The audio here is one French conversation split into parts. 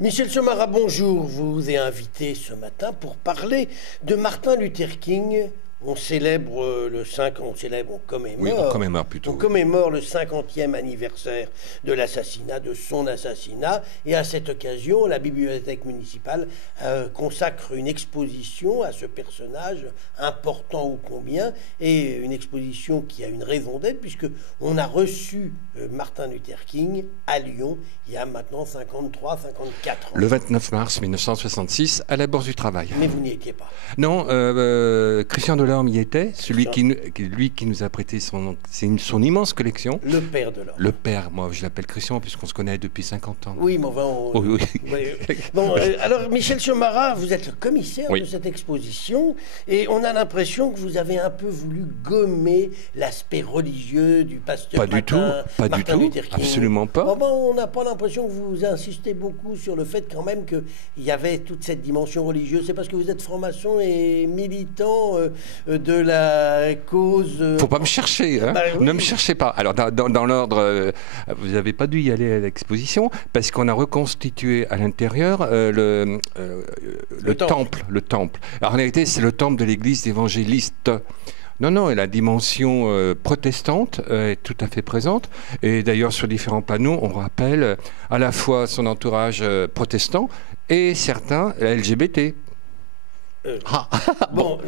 Michel Somara, bonjour. Vous est invité ce matin pour parler de Martin Luther King. On célèbre on commémore le 50e anniversaire de l'assassinat, de son assassinat. Et à cette occasion, la bibliothèque municipale consacre une exposition à ce personnage important ô combien, et une exposition qui a une raison d'être, puisque on a reçu Martin Luther King à Lyon il y a maintenant 54 ans. Le 29 mars 1966, à la Bourse du Travail. Mais vous n'y étiez pas. Non, Christian Delorme y était, lui qui nous a prêté son immense collection. Le père Delorme. Le père, moi je l'appelle Christian puisqu'on se connaît depuis 50 ans. Oui, mais enfin... Oui. Bon, alors Michel Somara, vous êtes le commissaire de cette exposition, et on a l'impression que vous avez un peu voulu gommer l'aspect religieux du pasteur Martin Luther King. Absolument pas. Bon, on n'a pas l'impression que vous insistez beaucoup sur le fait quand même qu'il y avait toute cette dimension religieuse. C'est parce que vous êtes franc-maçon et militant de la cause... Faut pas me chercher, hein. Oui. Ne me cherchez pas. Alors dans l'ordre, vous n'avez pas dû y aller à l'exposition parce qu'on a reconstitué à l'intérieur le temple. Alors en réalité, c'est le temple de l'église évangéliste. Non, et la dimension protestante est tout à fait présente. Et d'ailleurs, sur différents panneaux, on rappelle à la fois son entourage protestant et certains LGBT. Bon,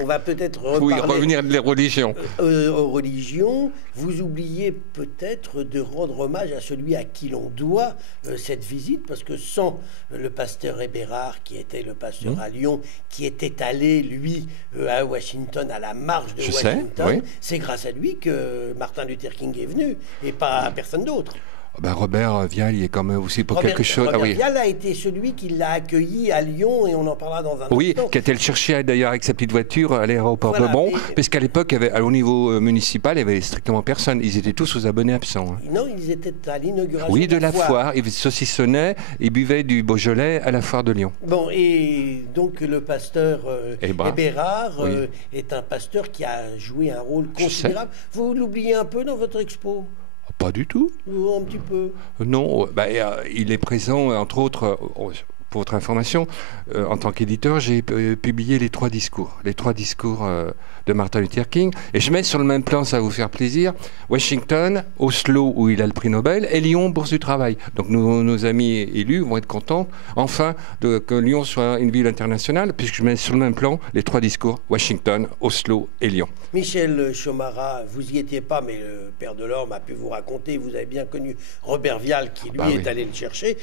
on va peut-être revenir des religions. Aux religions. Vous oubliez peut-être de rendre hommage à celui à qui l'on doit cette visite, parce que sans le pasteur Eberhard, qui était le pasteur à Lyon, qui était allé, lui, à Washington, à la marche de Washington, c'est grâce à lui que Martin Luther King est venu, et pas à personne d'autre. Robert Vial, il est quand même aussi pour quelque chose. Robert Vial a été celui qui l'a accueilli à Lyon, et on en parlera dans un instant. Oui, qui était le chercher d'ailleurs avec sa petite voiture à l'aéroport de Bon, parce qu'à l'époque, au niveau municipal, il n'y avait strictement personne. Ils étaient tous aux abonnés absents. Non, ils étaient à l'inauguration de la foire. Ils saucissonnaient, ils buvaient du Beaujolais à la foire de Lyon. Bon, et donc le pasteur Eberhard est un pasteur qui a joué un rôle considérable. Vous l'oubliez un peu dans votre expo? Pas du tout. Un petit peu. Non, il est présent, entre autres, pour votre information, en tant qu'éditeur, j'ai publié les trois discours de Martin Luther King. Et je mets sur le même plan, ça va vous faire plaisir, Washington, Oslo, où il a le prix Nobel, et Lyon, Bourse du Travail. Donc nos amis élus vont être contents, enfin, que Lyon soit une ville internationale, puisque je mets sur le même plan les trois discours, Washington, Oslo et Lyon. Michel Somara, vous y étiez pas, mais le père Delorme a pu vous raconter, vous avez bien connu Robert Vial, qui lui est allé le chercher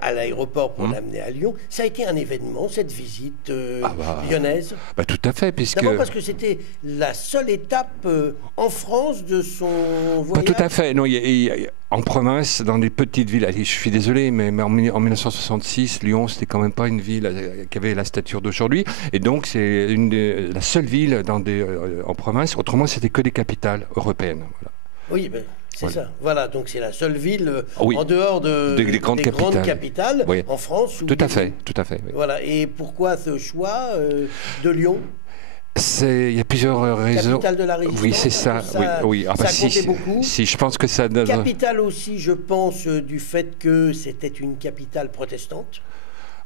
à l'aéroport pour l'amener à Lyon. Ça a été un événement, cette visite lyonnaise? Tout à fait, puisque... D'abord parce que c'était la seule étape en France de son voyage. Pas tout à fait, non, en province, dans des petites villes, je suis désolé, mais en 1966, Lyon, c'était quand même pas une ville qui avait la stature d'aujourd'hui, et donc c'est la seule ville en province, autrement c'était que des capitales européennes. Voilà. Oui, c'est ça. Voilà, donc c'est la seule ville en dehors des grandes capitales en France. Tout à fait. Oui. Voilà, et pourquoi ce choix de Lyon? Il y a plusieurs raisons. Capitale de la Résistance. Oui, c'est ça. Oui. Ça comptait beaucoup. Si, je pense que ça... Capitale aussi, je pense, du fait que c'était une capitale protestante.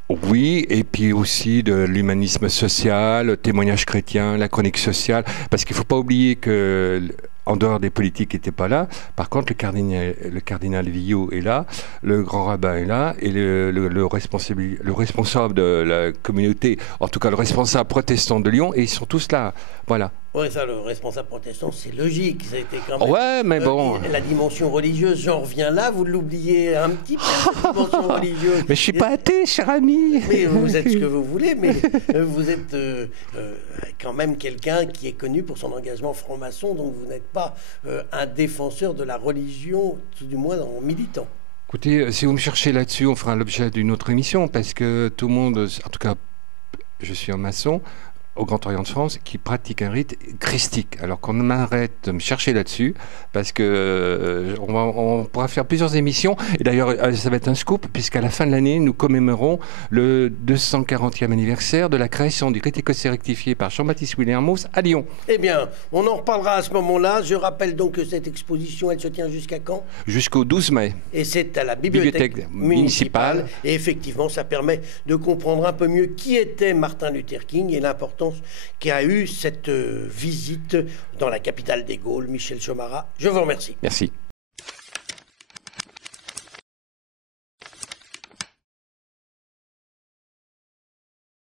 Oui, et puis aussi de l'humanisme social, le témoignage chrétien, la chronique sociale, parce qu'il ne faut pas oublier que... En dehors des politiques qui n'étaient pas là, par contre, le cardinal Villot est là, le grand rabbin est là, et le responsable de la communauté, en tout cas le responsable protestant de Lyon, et ils sont tous là. Voilà. Oui, ça, le responsable protestant, c'est logique. Ça a été quand même, mais bon. La dimension religieuse, j'en reviens là, vous l'oubliez un petit peu, la dimension religieuse. Mais je ne suis pas athée, cher ami. Mais vous êtes ce que vous voulez, mais vous êtes quand même quelqu'un qui est connu pour son engagement franc-maçon, donc vous n'êtes pas un défenseur de la religion, tout du moins en militant. Écoutez, si vous me cherchez là-dessus, on fera l'objet d'une autre émission, parce que tout le monde, en tout cas, je suis un maçon, au Grand Orient de France qui pratiquent un rite christique. Alors qu'on m'arrête de me chercher là-dessus, parce que on pourra faire plusieurs émissions. Et d'ailleurs, ça va être un scoop, puisqu'à la fin de l'année, nous commémorons le 240e anniversaire de la création du rite écossais rectifié par Jean-Baptiste Williams à Lyon. Eh bien, on en reparlera à ce moment-là. Je rappelle donc que cette exposition, elle se tient jusqu'à quand? Jusqu'au 12 mai. Et c'est à la bibliothèque municipale. Et effectivement, ça permet de comprendre un peu mieux qui était Martin Luther King et l'importance qu'a eu cette visite dans la capitale des Gaules. Michel Chomara, je vous remercie. Merci.